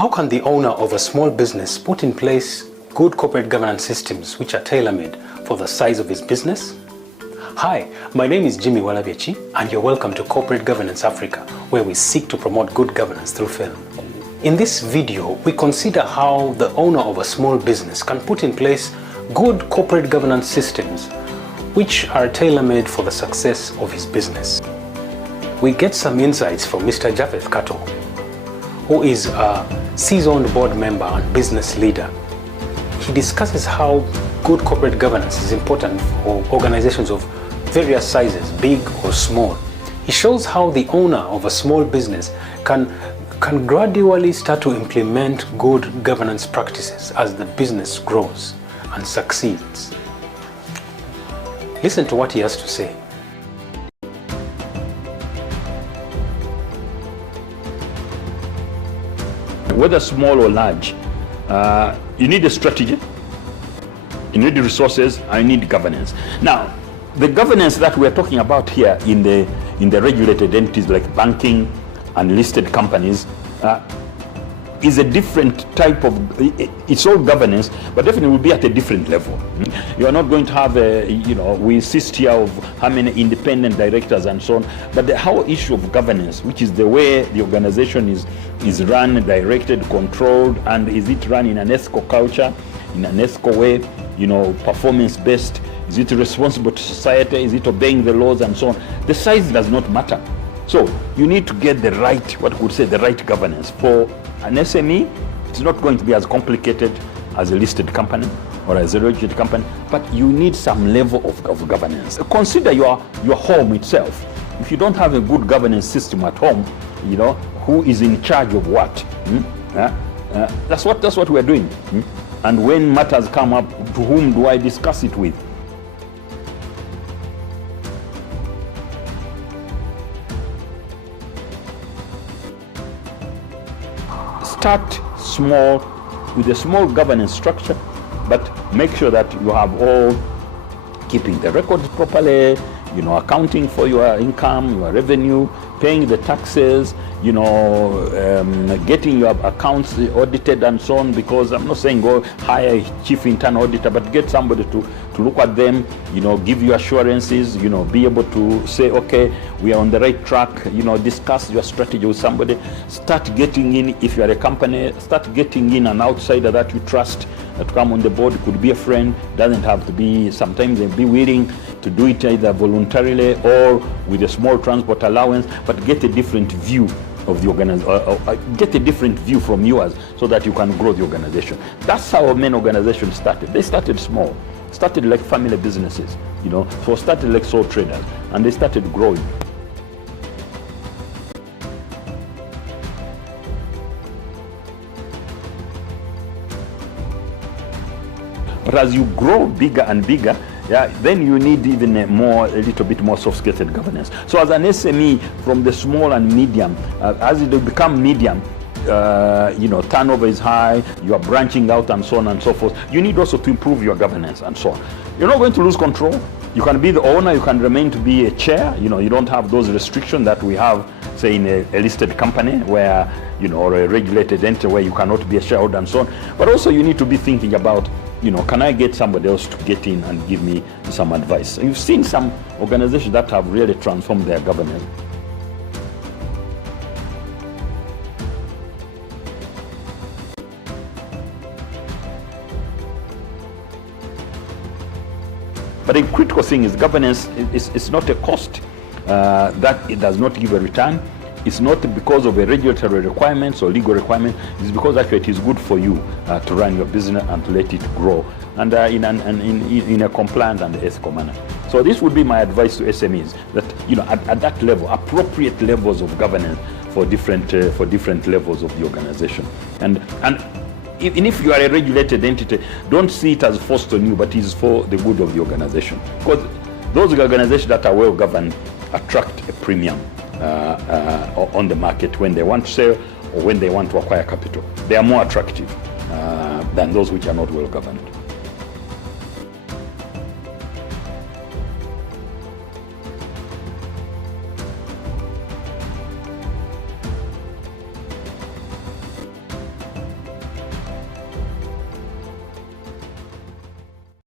How can the owner of a small business put in place good corporate governance systems which are tailor-made for the size of his business? Hi, my name is Jimmy Walabiachi, and you're welcome to Corporate Governance Africa, where we seek to promote good governance through film. In this video, we consider how the owner of a small business can put in place good corporate governance systems which are tailor-made for the success of his business. We get some insights from Mr. Japheth Katto, who is a seasoned board member and business leader. He discusses how good corporate governance is important for organizations of various sizes, big or small. He shows how the owner of a small business can gradually start to implement good governance practices as the business grows and succeeds. Listen to what he has to say. Whether small or large, you need a strategy, you need the resources, and you need governance. Now, the governance that we're talking about here in the regulated entities like banking and listed companies is a different type of, it's all governance, but definitely will be at a different level. You are not going to have we insist here of how many independent directors and so on, but the whole issue of governance, which is the way the organization is run, directed, controlled, and is it run in an ethical culture, in an ethical way, performance-based, is it responsible to society, is it obeying the laws and so on. The size does not matter. So you need to get the right, the right governance. For an SME, it's not going to be as complicated as a listed company or as a regulated company, but you need some level of governance. Consider your home itself. If you don't have a good governance system at home, who is in charge of what? That's what we're doing. And when matters come up, to whom do I discuss it with? Start small with a small governance structure, but make sure that you have all keeping the records properly, accounting for your income, your revenue, paying the taxes, getting your accounts audited and so on, because I'm not saying go hire a chief internal auditor, but get somebody to look at them, give you assurances, be able to say, okay, we are on the right track, discuss your strategy with somebody. Start getting in, if you are a company, start getting in an outsider that you trust to come on the board. It could be a friend, doesn't have to be, sometimes they'll be willing to do it either voluntarily or with a small transport allowance, but get a different view of the organization, get a different view from yours so that you can grow the organization. That's how many organizations started. They started small, started like family businesses, so started like sole traders, and they started growing. But as you grow bigger and bigger, then you need even a little bit more sophisticated governance. So as an SME, from the small and medium, as it become medium, turnover is high, you are branching out and so on and so forth. You need also to improve your governance and so on. You're not going to lose control. You can be the owner, you can remain to be a chair. You don't have those restrictions that we have, say, in a listed company where, or a regulated entity where you cannot be a shareholder and so on. But also you need to be thinking about, can I get somebody else to get in and give me some advice? You've seen some organizations that have really transformed their governance. But the critical thing is governance is not a cost, that it does not give a return. It's not because of a regulatory requirements or legal requirement. It's because actually it is good for you to run your business and to let it grow, and in a compliant and ethical manner. So this would be my advice to SMEs, that at that level, appropriate levels of governance for different levels of the organization. And even if you are a regulated entity, don't see it as forced on you, but it is for the good of the organization. Because those organizations that are well governed attract a premium on the market when they want to sell or when they want to acquire capital. They are more attractive than those which are not well governed.